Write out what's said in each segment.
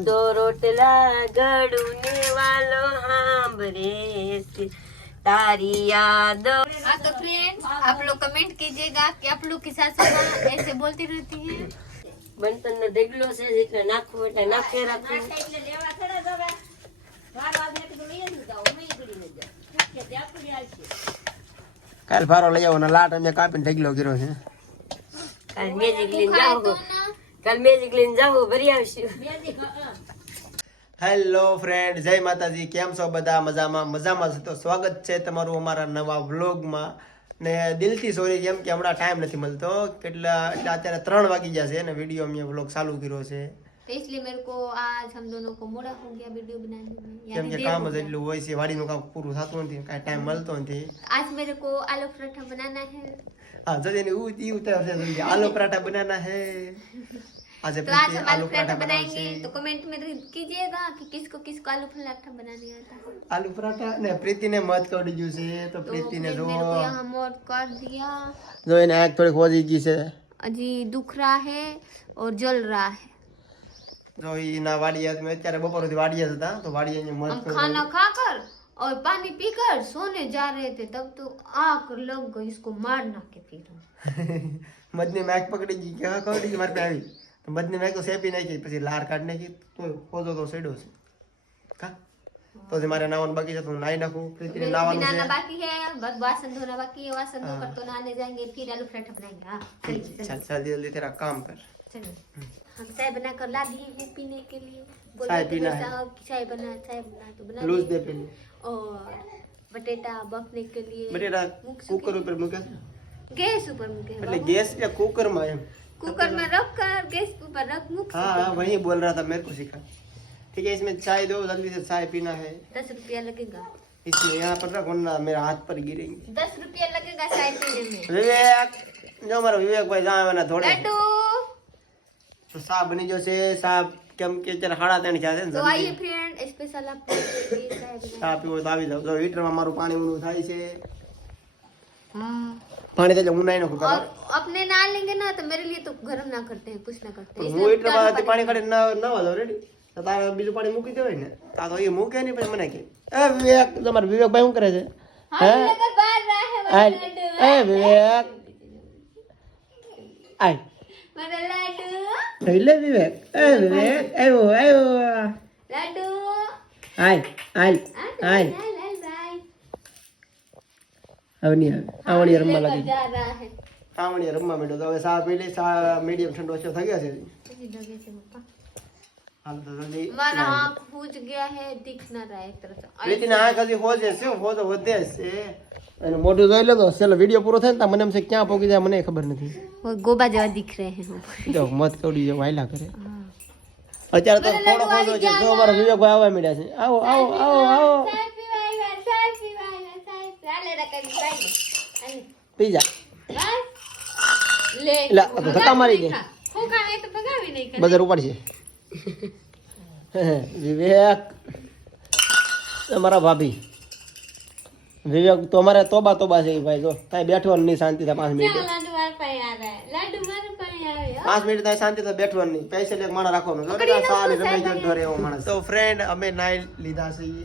દો રોટલા ગળું ને વાલો સાંભળે છે તારી યાદો हाँ तो फ्रेंड्स आप लोग कमेंट कीजिएगा कि आप लोग की सासू माँ ऐसे बोलती रहती है બનતન નો ઢેગલો છે એટલે નાખવું એટલે નાખે રાખવું કાલ ફારો લઈ આવો ને લાટ અમે કાપીને ઢગલો કર્યો છે કાલ મેજિક લઈને खाए જાવ तो ना કાલ મેજિક લઈને જાવ ભરી આવશું હેલો ફ્રેન્ડ જય માતાજી કેમ છો બધા મજામાં મજામાં છે તો સ્વાગત છે તમારું અમારા નવા વ્લોગમાં ને દિલથી સોરી કેમ કે હમણાં ટાઈમ નથી મળતો કેટલા એટલે અત્યારે ત્રણ વાગી ગયા છે ને વિડીયો મેં વ્લોગ ચાલુ કર્યો છે तो इसलिए मेरे को आज हम दोनों को मोड़ा हो गया वीडियो बनाने में કેમ यानी કે देर કામ हो જ गया। એટલું હોય છે વાડીનું કામ પૂરું થતું નથી કાંઈ ટાઈમ મળતો નથી आज मेरे को आलू पराठा बनाना है હા જલ્દી એની ઉતી ઉતાર છે જલ્દી આલू પરાઠા બનાના હે આજે तो आज પ્રીતિ हम આલू आलू पराठा પરાઠા बनाएंगे બનાવશે तो कमेंट में कीजिएगा कि किसको किसको आलू पराठा बनाने आता है આલુ પરાઠા ને પ્રીતિને મત કવડી ગયું છે તો तो પ્રીતિને फिर જો मेरे को यहाँ मोड़ कर दिया જો એને આંખ થોડીક વધી ગઈ છે अजी दुख रहा है और जल रहा है જો એના વાડિયા મેં અત્યારે બપોર સુધી વાડિયા જ હતા તો વાડિયા ને મત हम કવડી खाना खाकर और पानी पीकर सोने जा रहे थे तब तो आग लग गई इसको मारना के फिर મધની મેક પકડી ગઈ કે હા કવડી ગઈ મારે પાસે આવી તો મધની મેક તો સેપી નાખી પછી લાર કાઢી નાખી તો પોતો તો સેડો છે કા તો જે મારે નાવાનું બાકી છે તો હું નાહી નાખું પ્રીતિને मेरे को નાવાનું भी नहाना છે बाकी है बस वासन धोना बाकी है वासन धोकर तो नहाने जाएंगे फिर आलू पराठा बनाएंगे हाँ चलिए ચાલ ચાલ જલ્દી तेरा काम कर चलिए हम चाय बनाकर ला दिए हैं पीने के लिए बोल चाय रहे थे पीना भाई है। साहब कि चाय बना चाय बना तो बना લૂઝ दिए। દે પેલી और बटेटा बफने के लिए બટેટા મૂક શકે? કુકર ઉપર મૂકે છે गैस ऊपर मूके हैं એટલે बाबू। ગેસ એટલે કુકર માં એમ कुकर में रख कर गैस ऊपर रख मुक हाँ हाँ वही बोल रहा था मेरे को सिखा ठीक है इसमें चाय दो जल्दी से चाय पीना है दस रुपया लगेगा इसमें यहाँ पर रख वरना मेरा हाथ पर गिरेंगे दस रुपया लगेगा चाय पीने में વિવેક જો મારો વિવેક ભાઈ જાવાના થોડે लड्डू તો સા બની જશે સા કેમ કે અત્યારે સાડા ત્રણ થયા છે ને तो જલ્દી. आइए फ्रेंड स्पेशल आप लोगों के लिए चाय बनाए। ચા પીવો તો આવી જાવ જો હીટરમાં મારું પાણી ઊંડું થાય છે हाँ પાણી થાય હું નાઈ નાખું और કાં अपने ना लेंगे ना तो मेरे लिए तो गर्म ना करते हैं कुछ ना करते हैं હું इसलिए હીટરમાં गर्म પાણી કાઢી ના ના દો રેડી તો તારે બીજું પાણી મૂકી દેવાય ને આ તો એ મૂકે નહીં પછી મને કે એ વિવેક તમારો વિવેકભાઈ શું કરે છે હે पानी लेकर बाहर रहा है આય मेरा लड्डू એ વિવેક આય मेरा लड्डू એટલે વિવેક એ વિવેક આવ્યો આવ્યો लड्डू હાલ હાલ हाँ, હાલ लाल, लाल, लाल। હવે આવે. આવણી રમવા લાગી. આવણી રમવા માંડ્યો. તો હવે સા પેલી સા મીડિયમ ઠંડો ઓછો થઈ ગયા છે? હાલ તો જલ્દી મારા શું હોજો વધે છે? અને મોઢું જોઈ લેતો છેલ્લો વીડિયો પૂરો થાય ને મને છે ક્યાં પહોંચી જાય મને ખબર નથી. મત કવડી જેવા વાયલા કરે. અત્યારે તો થોડો ખોજો છે જો અમારો વિવેકભાઈ આવવા મળ્યા છે. આવો આવો આવો આવો. પીઝા લે ધક્કા મારી દે. બજાર ઉપાડશે વિવેક તમારા ભાભી. વિવેક તો અમારે તોબા તોબા છે ભાઈ જો ત્યાં બેઠવાનું નહીં શાંતિ થાય પાંચ મિનિટ. પાંચ મિનિટ થાય શાંતિ થાય બેઠવાનું નહીં. પૈસા લે માણસ રાખવાનું. તો ફ્રેન્ડ અમે નાઈ લીધા છીએ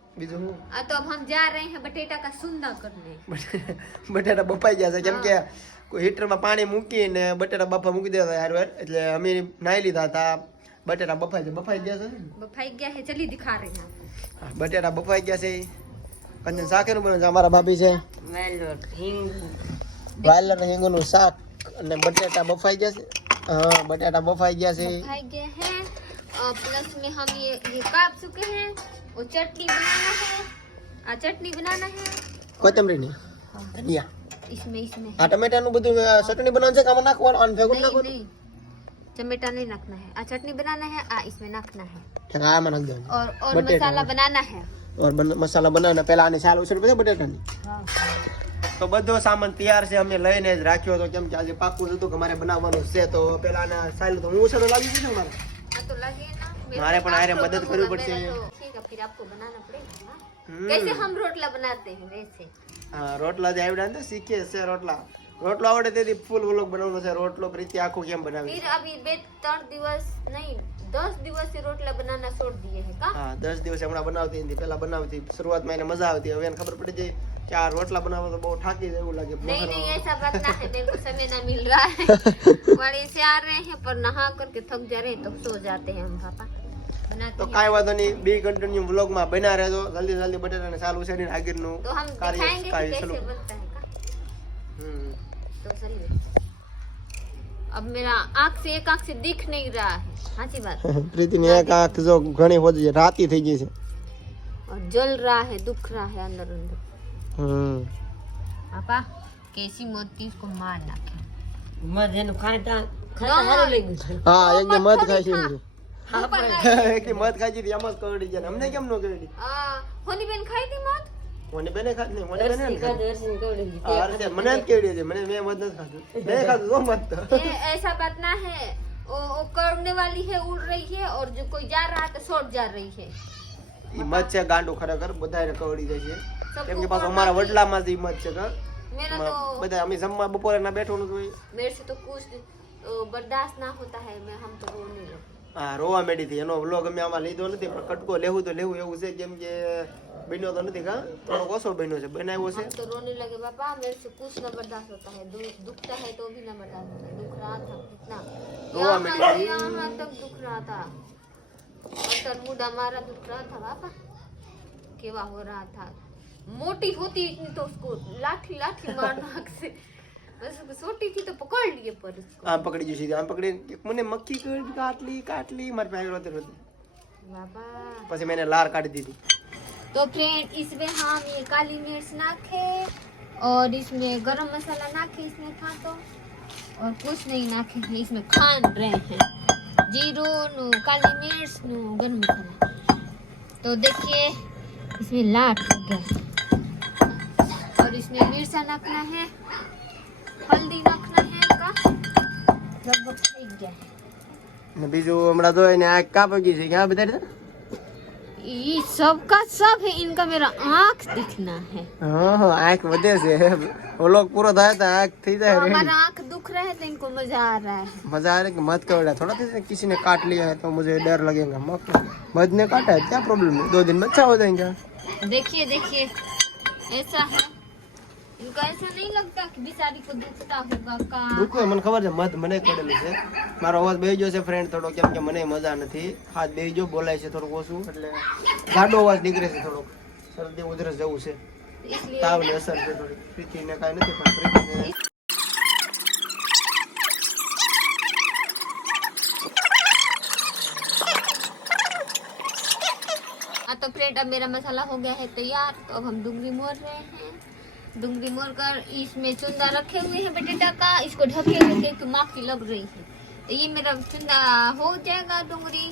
બીજું હું है। हाँ, तो अब हम जा रहे हैं बटेटा का सुंदा करने બટેટા બફાઈ ગયા છે કેમ કે હીટરમાં પાણી મૂકીને બટેટા બફા મૂકી દેતા યાર વાર એટલે અમે નાઈ લીધા હતા બટેટા બફાઈ છે બફાઈ ગયા છે ને बफाई गया है चलिए दिखा रहे हैं आपको। હા, બટેટા બફાઈ ગયા છે કંચન શાકેનું બને છે અમારા ભાભી છે વેલ્લોર હિંગ વાયલર હિંગોનું શાક અને બટેટા બફાઈ ગયા છે હા બટેટા બફાઈ ગયા છે बफाई गया है और प्लस में हम ये ये काट चुके हैं और चटनी बनाना है आ चटनी बनाना है કોથમરીની ધનિયા इसमें इसमें આ ટમેટાનું બધું અ, ચટણી બનાવવાનું છે કે આમાં નાખવાનું અને ભેગું नहीं નાખવાનું नहीं टमाटर नहीं रखना है आ चटनी बनाना है आ इसमें रखना है કે આમાં નાખ દેવાનું और और बटेटा मसाला है। बनाना है ઓર બન- મસાલા બનાવવાના પહેલા આને છાલ ઉછળી પછી બટેટાની તો બધો સામાન તૈયાર છે અમે લઈને જ રાખ્યો હતો કેમ કે આજે પાકું જ હતું કે મારે બનાવવાનું છે તો પેલા આને છાલ તો હું ઉછળો લાગી ગયું છે મારે हाँ तो लगे ना हमारे को पण आरे काम तो मदद कम करनी होगा, पड़ती मेरा है। तो ठीक है फिर आपको बनाना पड़ेगा ना हम्म। कैसे हम रोटला बनाते हैं वैसे હા રોટલા જે આવડ્યા ને તો શીખીએ છે રોટલા રોટલો આવડે તેથી ફૂલ વ્લોગ બનાવવાનો છે રોટલો પ્રીતિ આખું કેમ બનાવી फिर अभी बे ત્રણ દિવસ नहीं दस दिवस से रोटला बनाना छोड़ दिए हैं का હા દસ દિવસ હમણાં બનાવતી હતી પેલા બનાવતી શરૂઆતમાં એને મજા આવતી હવે એને ખબર પડી જાય કે આ રોટલા બનાવવા તો બહુ થાકી જાય એવું લાગે नहीं नहीं ऐसा बात ना है मेरे को समय ना मिल रहा है बड़े से आ रहे हैं पर नहा करके थक जा रहे हैं तो सो जाते हैं हम पापा बनाते તો हैं કાંઈ વાંધો નહીં બી કન્ટિન્યુ વ્લોગમાં બન્યા રહેજો જલ્દી જલ્દી બટેટાને સાલ ઉછેરીને આગળનું तो हम કાર્ય दिखाएंगे कि કાર્ય कैसे શરૂ बनता है का હમ. तो चलिए अब मेरा आँख से एक आँख से दिख नहीं रहा है हाँ जी बात પ્રીતિની એક આંખ જો ઘણી હોતી રાતી થઈ ગઈ છે और जल रहा है दुख रहा है अंदर अंदर હમ पापा कैसी मोती इसको मार नाखे મધ એનું ખાતા ખાતા સારું લાગ્યું છે હા એક દી મધ ખાય છે हाँ। એમ हाँ, पर એક દી મધ ખાઈ હતી એમ જ કરડી જાય ને અમને કેમ ન કરડી आ, होनी बहन खाई थी मत મને બેને ખાધી નહીં મને બેને દર્શની નથી ખાધી. ખાધું, દર્શની કવડી હા, અરે તે મને જ કેવડી છે મને મેં મધ નથી ખાધું મેં ખાધું તો મધ તો ये ऐसा बात ना है वो, वो करने वाली है उड़ रही है और जो कोई जा रहा है तो छोड़ जा रही है ઈ મધ છે ગાંડું ખરેખર બધાને કવડી જાય છે सबको કેમ કે પાછું करना અમારા चाहिए। વડલામાં જ ઈ મધ છે કા मेरा એમાં तो બધા અમે જમવા બપોરે ના બેઠવાનું જોઈએ मेरे से तो कुछ अ, बर्दाश्त ना होता है मैं हम तो रोने लगे હા રોવા મેડી થી એનો વ્લોગ અમે આમાં લીધો નથી પણ કટકો લેવું તો લેવું એવું છે કેમ કે બન્યો તો નથી કા થોડોક ઓછો બન્યો છે બનાવ્યો છે हम तो रोने लगे पापा मेरे से कुछ न बर्दाश्त होता है दु- दुखता है तो भी न बर्दाश्त होता है दुख रहा था इतना रोआ यहाँ मेरी से भाई। यहाँ तक दुख रहा था अंतर मुड़ा मारा दुख रहा था पापा केवा हो रहा था मोटी होती इतनी तो उसको लाठी लाठी मारना से बस उसको छोटी थी तो पकड़ लिए पर उसको આમ પકડી ગયું સીધી આમ પકડી મને મક્ખી કરી કાટલી કાટલી મારી પાસે રોતી રોતી बाबा પછી મેં એને લાર કાઢી દીધી तो फ्रेंड इसमें हम ये काली मिर्च नाखे और इसमें गरम मसाला नाखे इसमें था तो और कुछ नहीं नाखे हैं इसमें खान रहे हैं जीरो नु काली मिर्च नु गरम मसाला तो देखिए इसमें लाट हो गया और इसमें मिर्चा नाखना है हल्दी नाखना है का लगभग ठीक गया है ને બીજું હમણાં તો એને આંખ કાપી ગઈ છે ક્યાં બધા ये सब का सब है इनका मेरा आँख दिखना है હા હા આંખ વધે છે વ્લોગ પૂરો થાય તો આંખ થઈ तो જાય ready. हमारा आँख दुख रहा है तो इनको मजा आ रहा है मजा आ रहा है कि मत कवड़ा थोड़ा सा किसी ने काट लिया है तो मुझे डर लगेगा मत मध ने काटा है क्या प्रॉब्लम है दो दिन में अच्छा हो जाएगा देखिए देखिए ऐसा है इनका ऐसा नहीं लगता कि बेचारी को दुखता होगा का દુખો મને ખબર છે મધ મને કરેલું છે મારો અવાજ બેહી ગયો છે ફ્રેન્ડ થોડો કેમ કે મને મજા નથી હાથ બેહી ગયો બોલાય છે થોડુંક ઓછું એટલે જાડો અવાજ નીકળે છે થોડોક શરદી ઉધરસ જવું છે इसलिए તાવની અસર છે થોડી પ્રીતિને કાંઈ નથી પણ પ્રીતિને हाँ तो फ्रेंड अब मेरा मसाला हो गया है तैयार तो अब हम डुंगरी मोड़ रहे हैं डुंगरी मोड़ कर इसमें चुंदा रखे हुए हैं बटेटा का इसको ढके हुए क्योंकि माखी लग रही है तो ये मेरा चुंदा हो जाएगा डुंगरी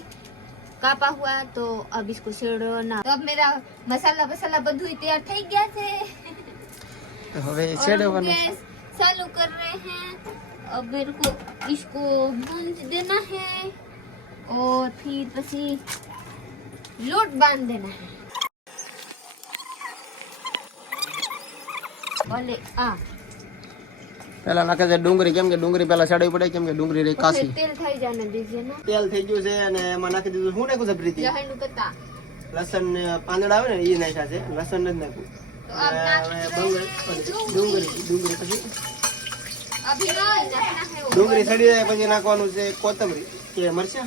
कापा हुआ तो अब इसको छेड़ना तो अब मेरा मसाला वसाला બધું તૈયાર થઈ ગયા છે તો હવે और हम છેડવાનું गैस चालू कर रहे हैं अब मेरे को इसको भूंज देना है और फिर पसी लोट बांध देना है પેલા નાખે છે ડુંગળી કેમ કે ડુંગળી પેલા ચડાવી પડે કેમ કે ડુંગળી રે કાસી તેલ થઈ જાય ને તેલ થઈ ગયું છે અને એમાં નાખી દીધું શું નાખું છે પ્રીતિ? લસણ પાંદડા આવે ને એ નાખ્યા છે. લસણ જ નાખ્યું. ડુંગળી ડુંગળી પછી? ડુંગળી સડી જાય પછી નાખવાનું છે કોથમરી કે મરચા?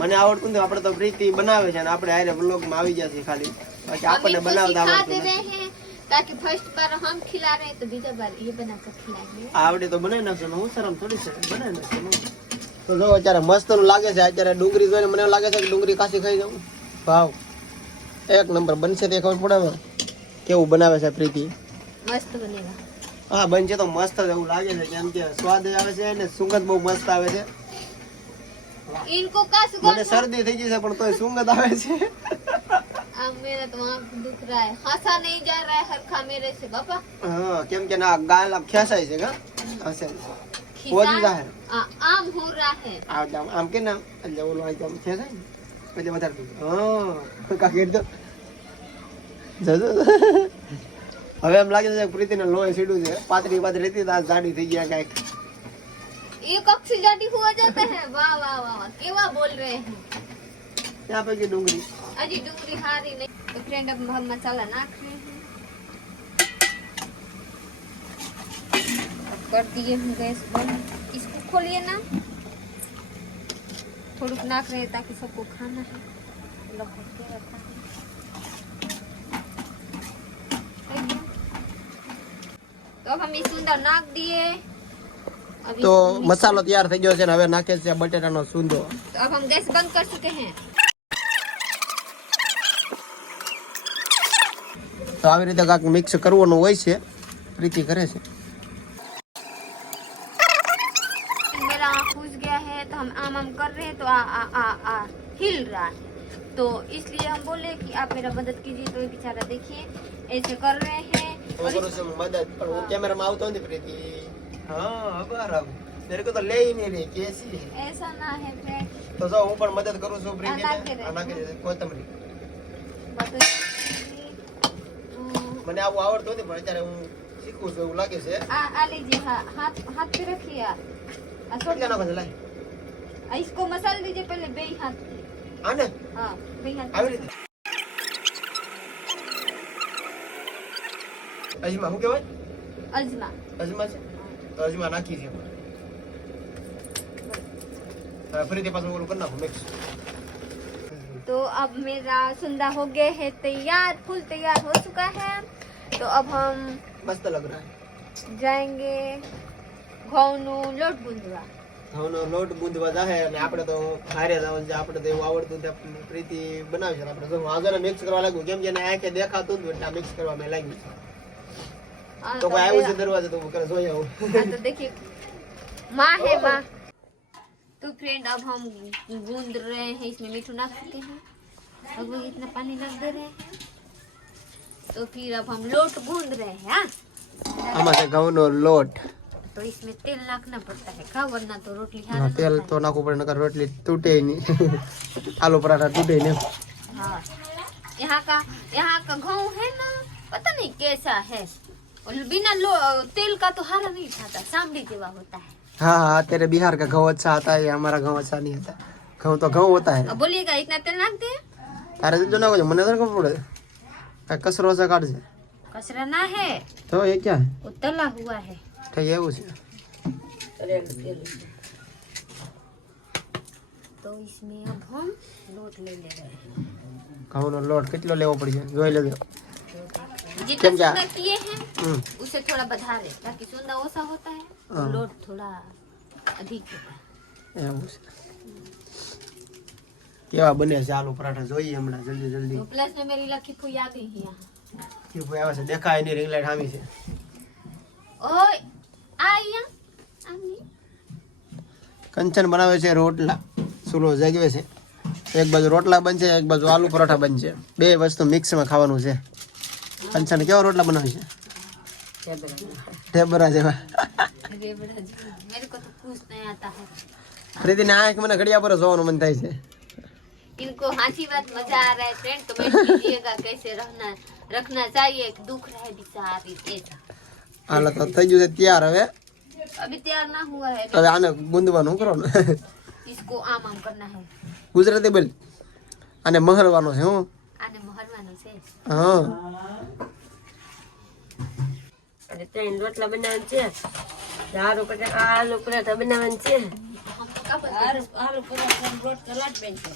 મને આવડતું નથી આપણે તો પ્રીતિ બનાવે છે અને આપણે આયરે બ્લોગમાં આવી ગયા છે ખાલી. બાકી આપણને બનાવતા આવડતું નથી. ताकि फर्स्ट बार हम खिला रहे हैं तो दूसरा बार ये बनाकर खिलाएंगे આવડે તો બનાવી નાખશો ને હું શરમ થોડી છે બનાવી નાખશો તો જો અત્યારે મસ્ત નું લાગે છે અત્યારે ડુંગળી જોઈને મને એવું લાગે છે કે ડુંગળી કાશી ખાઈ જાઉં ભાવ એક નંબર બનશે તે ખબર પડે ને કેવું બનાવે છે પ્રીતિ मस्त बनेगा હા બનશે તો મસ્ત જ એવું લાગે છે કેમ કે સ્વાદ ય આવે છે અને સુગંધ બહુ મસ્ત આવે છે इनको का મને सुगंध શરદી થઈ ગઈ છે પણ તોય સુગંધ આવે છે अब मेरा तो आँख दुख रहा है हंसा नहीं जा रहा है हरखा मेरे से बापा હા કેમ કે ના ગાલ આમ ખેંચાય છે કા હશે પહોંચી खिसा જાય आ, आम हो रहा है આમ આમ- આમ કે ના એટલે ઓલું આ આમ ખેંચાય ને એટલે વધારે દુખે. હા કા કરી દો જજો. હવે એમ લાગે છે કે પ્રીતિને લોહી સીડું છે પાતળી પાતળી હતી તો આ જાડી થઈ ગયા કાંઈક एक ऑक्सीजन हुआ जाता है वाह वाह वाह वाह केवा बोल रहे हैं ત્યાં પૈકી ડુંગળી अजी डूंगरी हारी नहीं तो फ्रेंड अब हम मसाला नाख रहे हैं अब कर दिए हम गैस बंद इसको खोलिए ना थोड़ुक नाख रहे हैं ताकि सबको खाना है लगभग के रखा है ठीक है? तो अब हम इस सुंदर नाख दिए अब તો इसको- મસાલો તૈયાર થઈ ગયો છે ને હવે નાખે છે બટેટાનો સૂંદો तो अब हम गैस बंद कर चुके हैं તો આવી રીતે કાંઈક મિક્સ કરવાનું હોય છે પ્રીતિ કરે છે मेरा आँख फूस गया है तो हम आम आम कर रहे हैं तो आ आ आ आ हिल रहा है तो इसलिए हम बोले कि आप मेरा मदद कीजिए तो ये बेचारा देखिए ऐसे कर रहे हैं હું और કરું છું મદદ પણ હું કેમેરામાં આવતો નથી પ્રીતિ હા બરાબર તેરે કો તો લે ઈ નહીં રે કેસી इस- ऐसा ना है फ्रेंड તો જો હું પણ મદદ કરું છું આ પ્રીતિને નાખી દે. આ નાખી મને આવું આવડતું નથી પણ અત્યારે હું શીખું છું એવું લાગે છે आ आ लीजिए हाँ हाथ हाथ पे रखिए आप आ, छोड़ કેટલા નાખો છે લાય आ, इसको मसाला दीजिए पहले बे हाथ पे। આને हाँ बे हाथ આવી રીતે અજમા શું કહેવાય अजमा અજમા છે તો અજમા નાખી છે હવે ફરીથી પાછું ઓલું કરી નાખું મિક્સ तो अब मेरा सुंदा हो गया है तैयार फुल तैयार हो चुका है तो अब हम મસ્ત લગ રહા जाएंगे ઘઉંનું લોટ ગુંદવા ઘઉંનો લોટ ગુંદવા જાહે અને આપણે તો હારે જવાનું છે આપણે તો એવું આવડતું નથી આપણને પ્રીતિ બનાવી છે આપણે જો વાંધો મિક્સ કરવા લાગ્યું કેમ કે એને આંખે દેખાતું જ એટલે મિક્સ કરવા મેં લાગ્યું છે हाँ, તો तो કોઈ આવ્યું છે मेरा- દરવાજે તો હું કરે જોઈ આવું हाँ, तो देखिए माँ है माँ तो फ्रेंड अब हम गूंद रहे हैं इसमें मीठू नाख सकते हैं लगभग इतना पानी लग दे रहे हैं तो फिर अब हम लोट गूंद रहे हैं हाँ? हमारे गाँव नो लोट। तो इसमें तेल नाकना पड़ता है का वरना तो रोटली हाँ तो ना तेल तो नाकू पड़ने का रोटली टूटे ही नहीं। आलू पराठा टूटे ही नहीं। हाँ यहाँ का यहाँ का गाँव है ना पता नहीं कैसा है। और बिना लो तेल का तो हारा नहीं खाता सांबड़ी जीवा होता है। हाँ हाँ तेरे बिहार का गाँव अच्छा आता है हमारा गाँव अच्छा नहीं आता। गाँव तो गाँव होता है। बोलिएगा इतना तेल नाक दे अरे तो जो ना मुझे को पड़े। કચરો છે કાઢશે कचरा ना है તો એ ક્યાં वो तला हुआ है થઈ એવું છે तो इसमें अब हम लोट ले ले रहे हैं ઘઉંનો લોટ કેટલો લેવો પડશે જોઈ લેજો जितना क्या- क्या? सुंदर किए हैं હમ उसे थोड़ा बढ़ा दे ताकि सुंदर ओसा होता है तो हाँ। लोट थोड़ा अधिक होता है એવું છે કેવા બને છે આલુ પરાઠા જોઈએ હમણાં જલ્દી જલ્દી. પ્લસ ને મેરી લખી ફૂઈ આવી ગયા કીફુ આવે છે દેખાયની રિંગ લાઈટ હામી છે. ઓય આ અહીંયા? કંચન બનાવે છે રોટલા સુલો જાગવે છે. એક બાજુ રોટલા બનશે એક બાજુ આલુ પરોઠા બનશે. બે વસ્તુ મિક્સમાં ખાવાનું છે. કંચન કેવા રોટલા બનાવે છે? ઢેબરા જેવા. પ્રીતિને આ મને ઘડિયા પર જોવાનું મન થાય છે. इनको हाथी बात मजा आ रहा है फ्रेंड कमेंट कीजिएगा कैसे रहना रखना चाहिए दुख रहे बिचारी ऐसा હાલો તો થઈ ગયું છે તૈયાર હવે अभी तैयार ना हुआ है હવે આને ગુંદવાનું કરો ને इसको आम आम करना है ગુજરાતી બોલ અને મહલવાનો છે હું आने मोहरवानो से હા અને ત્રણ રોટલા બનાવવાનું છે આલુ પરાઠા આલુ પરાઠા બનાવવાનું છે हमको क्या पता इतना इतना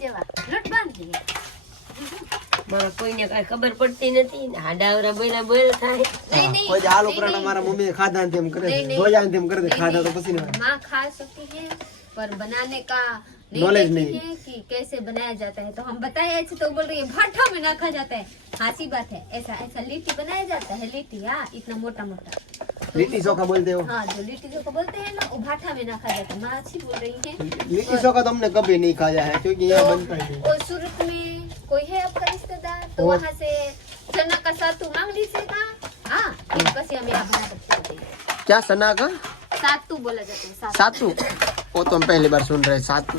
રોટલી જેવા રોટ બાંધી મારા કોઈને કઈ ખબર પડતી નથી ને હાડાવરા બોલા બોલ થાય नहीं नहीं કોઈ દી આલુ પરાઠા મારા મમ્મી ખાધા ને તેમ કરે છે નહીં, નહીં. જોયા ને તેમ કરે છે ખાધા તો પછી નહીં माँ खा सकती है पर बनाने का नहीं Knowledge देखती नहीं। है कि कैसे बनाया जाता है तो हम बताए अच्छे तो बोल रही है भाटा में रखा जाता है हासी बात है ऐसा ऐसा लिट्टी बनाया जाता है लिट्टी हाँ इतना मोटा मोटा લીટી ચોખા बोलते हो हाँ जो लिट्टी जो को बोलते हैं ना वो भाटा में रखा जाता है माँ अच्छी बोल रही है લીટી ચોખા तो हमने कभी नहीं खाया है क्योंकि यहाँ बनता है और सूरत में कोई है आपका रिश्तेदार तो और- वहाँ से चना का सातू मांग लीजिएगा हाँ एक बस हम यहाँ बना सकते हैं क्या सना का सातू बोला जाता है सातू सातू वो तो हम पहली बार सुन रहे हैं सातू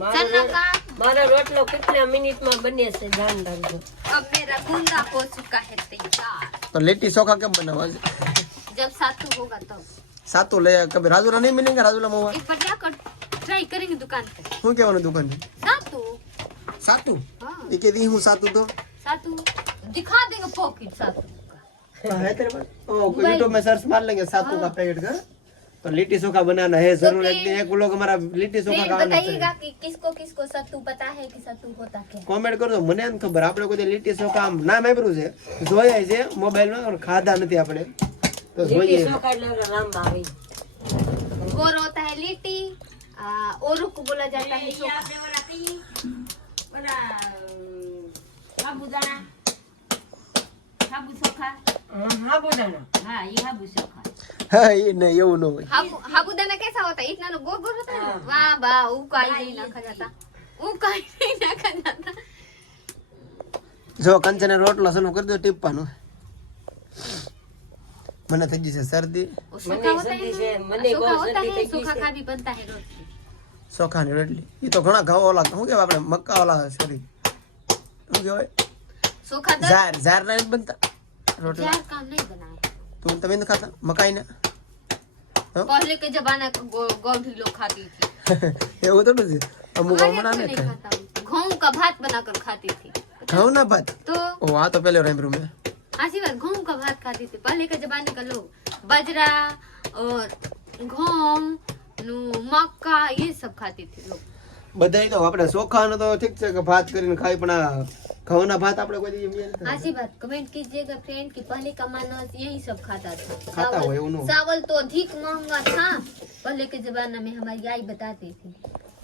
મારો चना રો- का મારો રોટલો કેટલા મિનિટમાં બને છે ધ્યાન રાખજો अब मेरा गूंदा हो चुका है तैयार तो लिट्टी चोखा कब बनावा जब सातू होगा तब सातू ले कभी राजूला नहीं मिलेंगे राजूला महुआ एक बार जाकर ट्राई करेंगे दुकान पे શું કહેવાનું દુકાન सातू સાતું हाँ એ કે દી હું સાતું તો सातू दिखा देंगे पॉकेट सातू का है तेरे पास ओ यूट्यूब में सर्च मार लेंगे सातू का पैकेट का तो लिट्टी चोखा बनाना है जरूर तो एक दिन एक लोग हमारा लिट्टी चोखा फिर खाना बताइएगा कि किसको किसको सत्तू पता है कि सत्तू होता क्या है કોમેન્ટ કરજો મને એમ ખબર આપણે કોઈ દી લીટી ચોખા આમ નામ આપ્યું છે જોયા છે મોબાઈલમાં પણ ખાધા નથી આપણે તો લીટી જોઈએ ચોખા એટલે લાંબા આવી और होता है लिट्टी आ, औरों को बोला जाता है चोखा સાબુદાણા હા એ નહીં એવું ન હોય हाबू हाबूदाना कैसा होता है इतना गोल गोल होता है ना? वाह वाह उकाई नहीं रखा जाता उकाई नहीं रखा जाता જો કંચને રોટલો સનું કરી દો ટીપવાનું મને થઈ ગઈ છે શરદી वो सूखा होता सर्दी है से- ना? मने सूखा बहुत होता सर्दी है થઈ ગઈ सूखा છે. खा भी बनता है रोटी ચોખાની રોટલી એ તો ઘણા ઘઉં ઓલા શું કહેવાય આપણે મક્કા ઓલા સોરી શું કહેવાય सूखा दर्द ઝાર ઝાર ના નથી બનતા રોટલા जार काम नहीं बनाया તું તમે નથી ખાતા મકાઈના पहले के जमाने का गौ- गौढ़ी लोग खाती थी એવું તો નથી અમુક हर एक હમણાં को ને नहीं ખાય खाता हूँ। गेहूं का भात बनाकर खाती थी ઘઉં ના ભાત तो ઓ આ તો પેલો રેમ્બ્રુ મેં ऐसी बात गेहूं का भात खाती थी पहले के जमाने का लोग बाजरा और गेहूं नु, मक्का ये सब खाती थी लोग બધાય તો આપણે ચોખાનો તો ઠીક છે કે ભાત કરીને ખાય પણ આ ઘઉંના ભાત આપણે કોઈ દી જમીએ નથી. ऐसी बात कमेंट कीजिएगा फ्रेंड कि पहले का मानस यही सब खाता था खाता हुआ है, चावल उन्हों। चावल तो अधिक महंगा था पहले के जमाने में हमारी आई बताती थी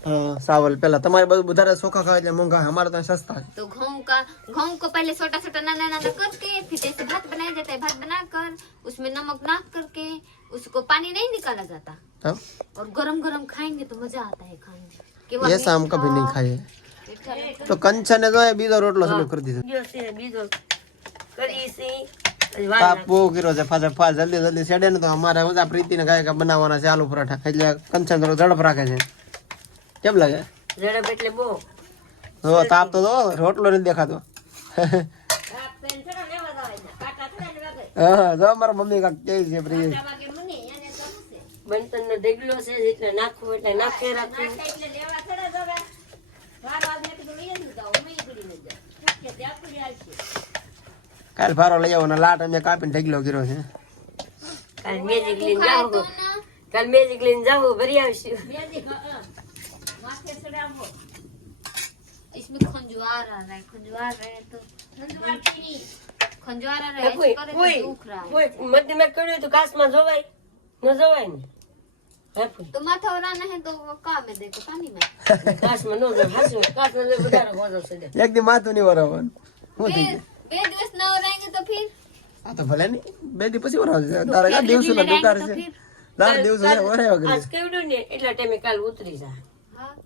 હા સાવલ પેલા તમારે બધું વધારે ચોખા ખાવા એટલે મોંઘા અમારે તો સસ્તા છે. तो गेहूं का गेहूं को पहले छोटा छोटा नाना नाना करके फिर जैसे भात बनाया जाता है भात बनाकर उसमें नमक नाक करके उसको पानी नहीं निकाला जाता હા और गरम गरम खाएंगे तो मजा आता है खाने में केवल ये शाम कभी नहीं खाए मीठा मीठा તો કંચને તો એ બીજો રોટલો ચાલુ કરી દીધો બીજો છે બીજો કરી છે હજી વાર તાપ બહુ કર્યો છે પાછા ફા જલ્દી જલ્દી સેડે ને તો અમારે બધા પ્રીતિને કાંઈ કાંઈ બનાવવાના છે આલુ પરાઠા એટલે કંચન થોડો ઝડપ રાખે છે કેમ લાગે? ઝડપ એટલે બહુ. તો તાપ તો દો રોટલો નથી દેખાતો. હા જો મારા મમ્મી કાક કે છે પ્રિય. બનતન નો ઢગલો છે એટલે નાખવું એટલે નાખે રાખવું એટલે લેવા થોડા જવા વાર વાર ને કીધું લઈ જ જાવ મેં કરી ન કે દે આપડી આવશે કાલ ફારો લઈ આવો ને લાટ અમે કાપીને ઢગલો કર્યો છે. કાલ મેજિક લઈને જાવ કાલ મેજિક લઈને જાવ ભરી આવશું. મેજિક હા इसमें खंजवार आ रहा है खंजवार रहे तो खंजवार आ रहा है કોઈ ऐसे करे કોઈ तो दुख रहा है કોઈ મધ્યમાં કર્યું તો કાસમાં જોવાય ન જોવાય ને હે ફૂઈ. तो माथा उड़ाना है तो वो काम है देखो पानी में કાસમાં ન જોવાય હાચું કાસમાં જોઈ વધારે હોજો છે દે. એક દી માથું નહીં વરાવવાનું શું થઈ फिर ગયું बे दिवस न उड़ाएंगे तो फिर આ તો ભલે નહીં બે દી પછી વરાવશે તારે ક્યાં દિવસો ના દુકાર છે તારે દિવસો છે વરાવ્યા વગર આજ કેવડું ને એટલા ટાઈમે કાલ ઉતરી જાય हाँ લે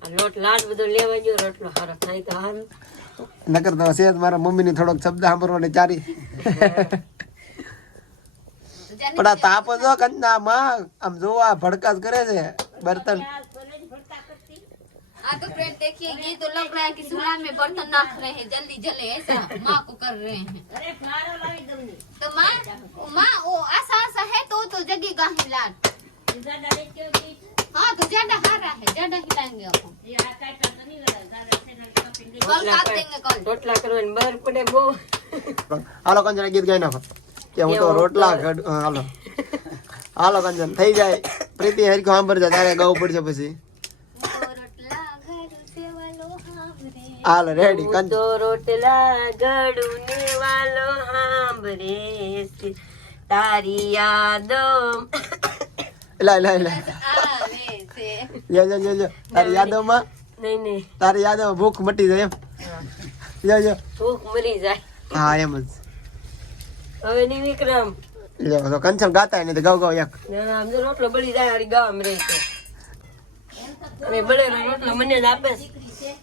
તે. આ લોટ લાડ બધો લેવા ગયો રોટલો સારો થાય તો સારું નકર તો સેજ મારા મમ્મી ની થોડોક શબ્દ સાંભળવાની ચારી જાને પણ આ તાપ જો કંદનામાં આમ જોવા ભડકાસ કરે છે બર્તન हाँ तो फ्रेंड देखिए ये तो लग रहा है कि चूल्हा में बर्तन नाख रहे हैं जल्दी जले ऐसा माँ को कर रहे हैं तो माँ माँ वो ऐसा ऐसा है तो तो जगेगा हिलान हाँ तो ज्यादा हारा है ज्यादा हिलाएंगे अब हम कल काट देंगे कल રોટલા કરવાની બહાર પડે બહુ હાલો કંચન ગીત ગાઈ નાખો કે હું તો રોટલા ઘડ હા, હાલો હાલો કંચન થઈ જાય પ્રીતિ હરખું સાંભળજે તારે ગાવું પડશે પછી वो रोटला घर से वालो हमरे હાલો રેડી હું કંચન તો રોટલા ગળું ને વાલો સાંભળે છે તારી યાદો એલા એલા એલા आवे से યો યો યો યો તારી યાદોમાં નહીં નહીં તારી યાદોમાં ભૂખ મટી જાય એમ યો યો ભૂખ મરી જાય હા એમ જ હવે ની વિક્રમ લ્યો તો કંચન ગાતા નહીં તો ગાવ ગાવ એક આમ તો રોટલો બળી જાય હારી ગામ રહે તો અમે બળેલો રોટલો મને જ આપે છે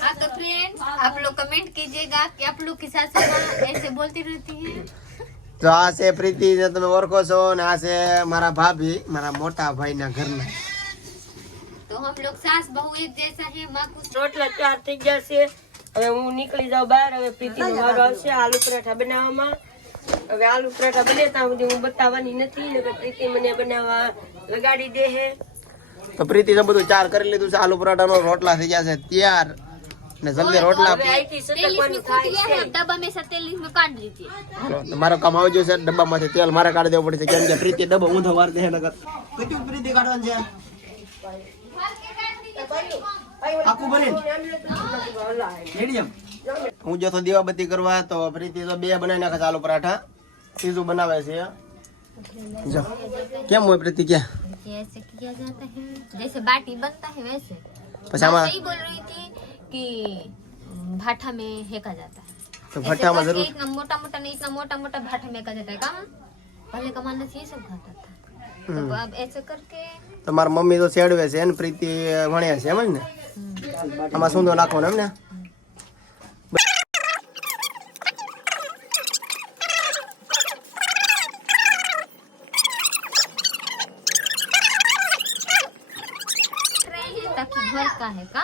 हाँ तो फ्रेंड आप लोग कमेंट कीजिएगा कि आप लोग के साथ साथ ऐसे बोलती रहती है તો આ છે પ્રીતિ જે તમે ઓળખો છો ને આ છે મારા ભાભી મારા મોટા ભાઈના ઘરના. તો હમ લોગ સાસ બહુ એક જૈસા હે માં રોટલા ચાર થઈ ગયા છે. હવે હું નીકળી જાઉં બહાર હવે પ્રીતિ નો વારો આવશે આલુ પરાઠા બનાવવામાં. હવે આલુ પરાઠા બને ત્યાં સુધી હું બતાવવાની નથી નકર પ્રીતિ મને બનાવવા લગાડી દે હે. તો પ્રીતિ તો બધું ચાર કરી લીધું છે આલુ પરાઠાનો રોટલા થઈ ગયા છે ત્યાર. नज़र में रोट ला है डब्बा में से तेल काट ली थी तो कमाओ जो डब्बा में से तेल मारा काट दे नगर। कितु प्रीति काटन जो तो दीवाबत्ती करवा तो प्रीति तो बे बनाई ना चालू पराठा। सीजू बनावे से हाँ। जा। क्या मोय प्रीति क्या? जैसे किया जाता है जैसे बाटी बनता है वैसे। पजामा सही बोल रही थी की हम्म, भाटा में हेका जाता है। तो भाटा में ज़रूर इतना मोटा मोटा नहीं इतना मोटा मोटा भाटा में हेका जाता है। कम पहले का मानना ये सब खाता था। तो हम्म। अब ऐसे करके तो मार मम्मी तो છે ને પ્રીતિ प्रीति છે से समझ ना हम સુંદો નાખો ना એમ ને घर का है का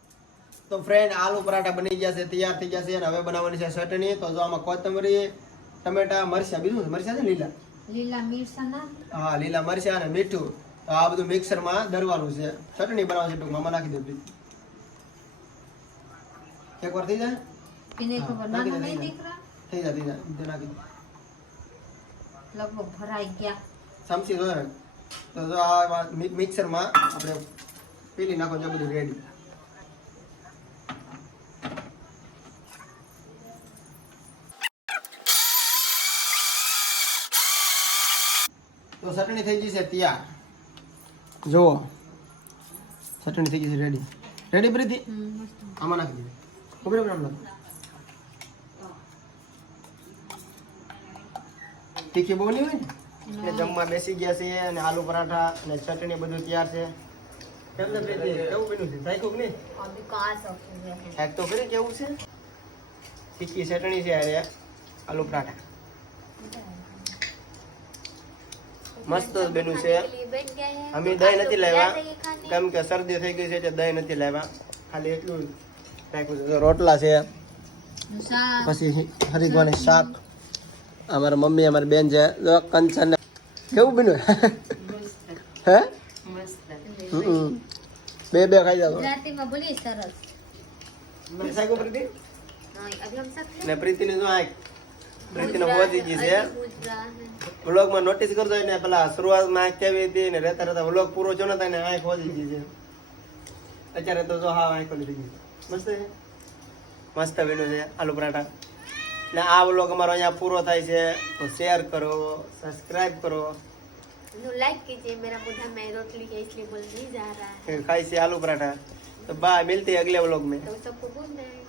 તો ફ્રેન્ડ આલુ પરાઠા બની ગયા છે તૈયાર થઈ ગયા છે અને હવે બનાવવાની છે ચટણી. તો જો આમાં કોથમરી ટમેટા મરચા બીજું મરચા છે લીલા? લીલા મિરસા ના? હા લીલા મરચા અને મીઠું. તો આ બધું મિક્સરમાં દરવાનું છે. ચટણી બનાવવાની છે ટૂંકમાં. નાખી દે પ્રીતિ એકવાર થઈ જાય? થઈ જાય. થઈ જાય નાખી લગભગ ભરાઈ ગયા. સમસી તો જો આ મિક્સરમાં આપણે પીલી નાખો જો બધું રેડી ચટણી થઈ ગઈ છે તૈયાર. જુઓ. ચટણી થઈ ગઈ છે રેડી રેડી પ્રીતિ? આમાં નાખી દીધી. ખબર આમ તીખી બહુ નહીં હોય ને? જમવા બેસી ગયા છે અને આલુ પરાઠા અને ચટણી બધું તૈયાર છે. કેમ ને પ્રીતિ કેવું છે? થાય કોક તો કરી છે? તીખી ચટણી છે અરે આલુ પરાઠા. મસ્ત બેનું છે. અમે દહીં નથી લાવ્યા. કેમ કે શરદી થઈ ગઈ છે એટલે દહીં નથી લાવ્યા. ખાલી એટલું રોટલા છે. પછી હરીગવાની શાક. અમારા મમ્મી અમારી બેન છે. કંચન કેવું બન્યું? હે? બે બે ખાઈ જાવ ને પ્રીતિની જો આંખ પ્રીતિનો પહોંચી ગઈ છે पूछ रहा है વ્લોગમાં નોટિસ કરતો હોય ને પેલા શરૂઆતમાં આંખ કેવી હતી ને રહેતા રહેતા વ્લોગ પૂરો થયો ને થાય ને આંખ પહોંચી ગઈ છે અત્યારે તો જો હા આંખ ખોલી થઈ ગઈ મસ્ત છે મસ્ત બન્યું છે આલુ પરાઠા ને આ વ્લોગ અમારો અહીંયા પૂરો થાય છે તો શેર કરો સબસ્ક્રાઇબ કરો नो लाइक कीजिए मेरा मुंह में रोटली है इसलिए बोल नहीं जा रहा है खाई से आलू पराठा तो बाय मिलते हैं अगले व्लॉग में तो सबको गुड नाइट